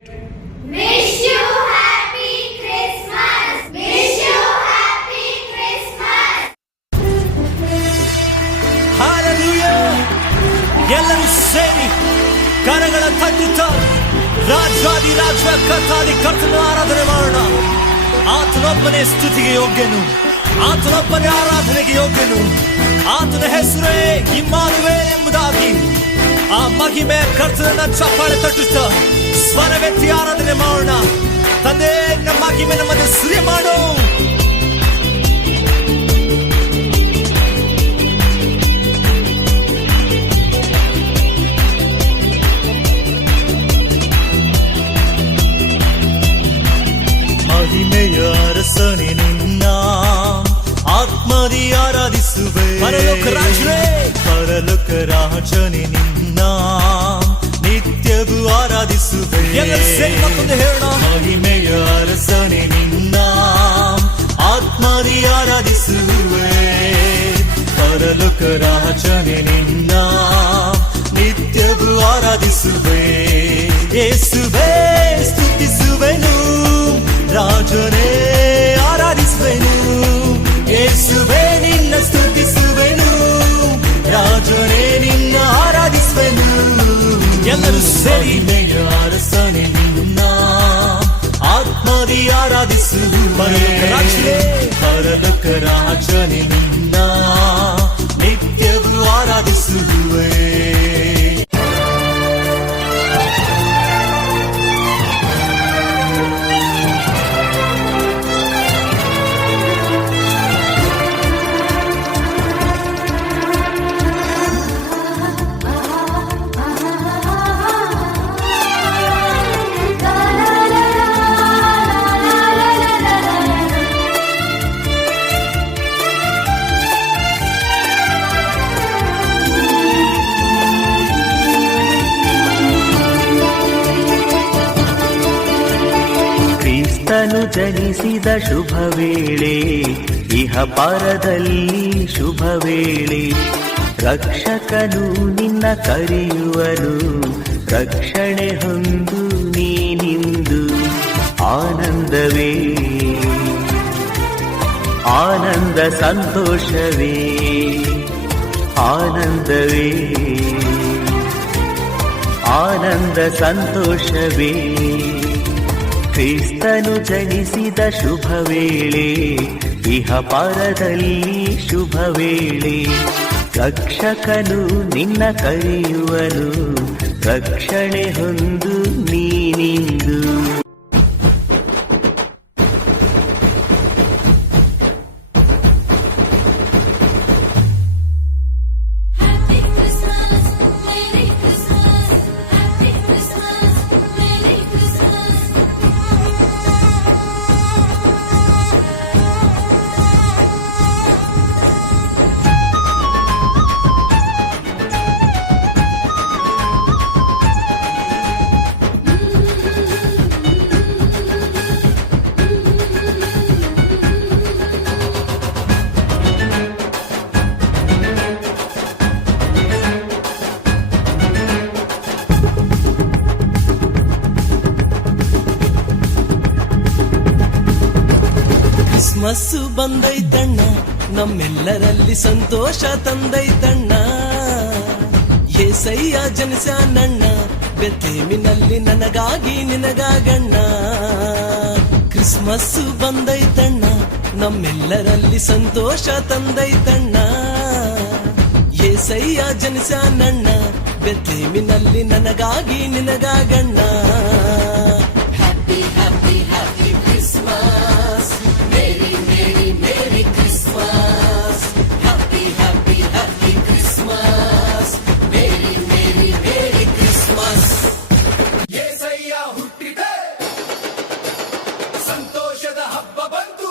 Wish you happy Christmas. Wish you happy Christmas. Hallelujah. ಎಲ್ಲರೂ ಸೇರಿ ಕರಗಳ ತಟ್ಟುತ್ತಾ ರಾಜಾದಿ ರಾಜ ಕರ್ತಾದಿ ಕರ್ತನ ಆರಾಧನೆ ಮಾಡೋಣ. ಆತನೊಬ್ಬನೇ ಸ್ತುತಿಗೆ ಯೋಗ್ಯನು, ಆತನೊಬ್ಬನೇ ಆರಾಧನೆಗೆ ಯೋಗ್ಯನು. ಆತನ ಹೆಸರೇ ಇಮ್ಮಾನುವೇಲ್ ಎಂಬುದಾಗಿ ಆ ಮಹಿಮೆ ಕರ್ತನನ್ನ ಚಪ್ಪಾಳೆ ತಟ್ಟುತ್ತಾ ಸ್ವರವೆತ್ತಿ ಆರಾಧನೆ ಮಾಡೋಣ. ತಂದೆ, ನಮ್ಮ ಮಹಿಮೆ ನಮ್ಮನ್ನು ಸುರಿ ಮಾಡು. ಮಹಿಮೆಯ ಅರಸನೆ ನಿನ್ನ ಆತ್ಮದಿ ಆರಾಧಿಸುವೆ. ಪರಲೋಕ ರಾಜನೇ, ಪರಲೋಕ ರಾಜನೇ ನಿನ್ನ ನಿತ್ಯವೂ ಆರಾಧಿಸುವೆ. ಎಲ್ಲರೂ ಸೇರಿ ಮತ್ತೊಂದು ಹೇಳೋಣ. ಮಹಿಮೆಯ ಅರಸನೆ ನಿನ್ನ ಆತ್ಮದಿ ಆರಾಧಿಸುವೆ. ಪರಲೋಕ ರಾಜನೇ ನಿನ್ನ ನಿತ್ಯವೂ ಆರಾಧಿಸುವೆ. ಯೇಸುವೇ ಸ್ತುತಿಸುವೆನು, ರಾಜನೇ ಆರಾಧಿಸುವೆನು. ಯೇಸುವೇ ನಿನ್ನ ಸ್ತುತಿಸುವೆನು, ರಾಜನೇ ನಿನ್ನ ಆರಾಧಿಸುವೆನು. ಎಲ್ಲರೂ ಸೇರಿ ಮೇಯ ಅರಸನೆ ನಿನ್ನ ಆತ್ಮದಿ ಆರಾಧಿಸುವೆ. ಪರಲೋಕ ರಾಜನೇ ನಿನ್ನ ನಿತ್ಯವೂ ಆರಾಧಿಸುವೆ. ಕ್ರಿಸ್ತನು ಜನಿಸಿದ ಶುಭ ವೇಳೆ, ಇಹ ಪರದಲ್ಲಿ ಶುಭ ವೇಳೆ. ರಕ್ಷಕನು ನಿನ್ನ ಕರೆಯುವನು, ರಕ್ಷಣೆ ಹೊಂದು ನೀನಿಂದು. ಆನಂದವೇ ಆನಂದ, ಸಂತೋಷವೇ ಆನಂದವೇ ಆನಂದ, ಸಂತೋಷವೇ. ಕ್ರಿಸ್ತನು ಜನಿಸಿದ ಶುಭ ವೇಳೆ, ಇಹ ಪರದಲ್ಲಿ ಶುಭ ವೇಳೆ. ರಕ್ಷಕನು ನಿನ್ನ ಕರೆಯುವನು, ರಕ್ಷಣೆ ಹೊಂದು ನೀನಿಂದು. ಕ್ರಿಸ್ಮಸ್ ಬಂದೈತಣ್ಣ, ನಮ್ಮೆಲ್ಲರಲ್ಲಿ ಸಂತೋಷ ತಂದೈತಣ್ಣ. ಏಸಯ್ಯ ಜನಿಸ್ಯಾನಣ್ಣ, ಬೆತ್ಲೆಹೇಮಿನಲ್ಲಿ ನನಗಾಗಿ ನಿನಗಾಗಣ್ಣ. ಕ್ರಿಸ್ಮಸ್ ಬಂದೈತಣ್ಣ, ನಮ್ಮೆಲ್ಲರಲ್ಲಿ ಸಂತೋಷ ತಂದೈತಣ್ಣ. ಏಸಯ್ಯ ಜನಿಸ್ಯಾನಣ್ಣ, ಬೆತ್ಲೆಹೇಮಿನಲ್ಲಿ ನನಗಾಗಿ ನಿನಗಾಗಣ್ಣ. Happy happy happy Christmas, merry merry merry Christmas. Happy happy happy Christmas, merry merry merry Christmas. ಯೇಸಯ್ಯ ಹುಟ್ಟಿದ ಸಂತೋಷದ ಹಬ್ಬ ಬಂತು.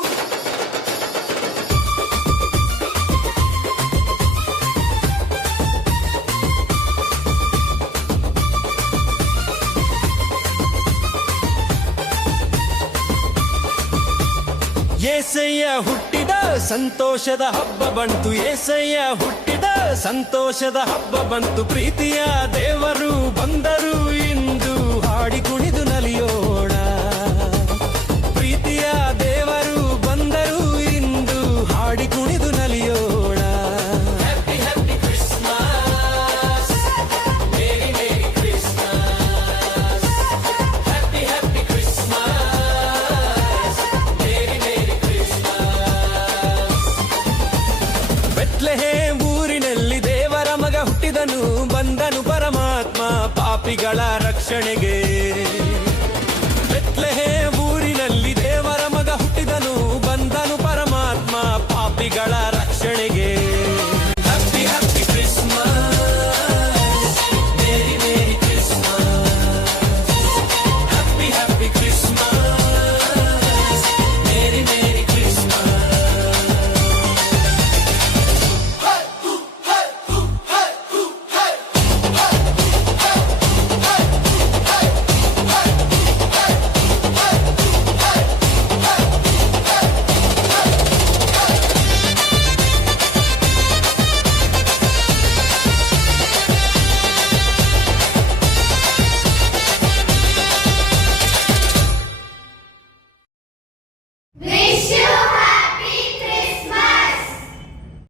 ಏಸಯ್ಯ ಹುಟ್ಟಿದ ಸಂತೋಷದ ಹಬ್ಬ ಬಂತು. ಏಸಯ್ಯ ಹುಟ್ಟಿದ ಸಂತೋಷದ ಹಬ್ಬ ಬಂತು. ಪ್ರೀತಿಯ ದೇವರು ಬಂದರು ಇಂದು, ಹಾಡಿ ಕುಣಿದು ನಲಿಯೋ ಪಾಪಿಗಳ ರಕ್ಷಣೆಗೆ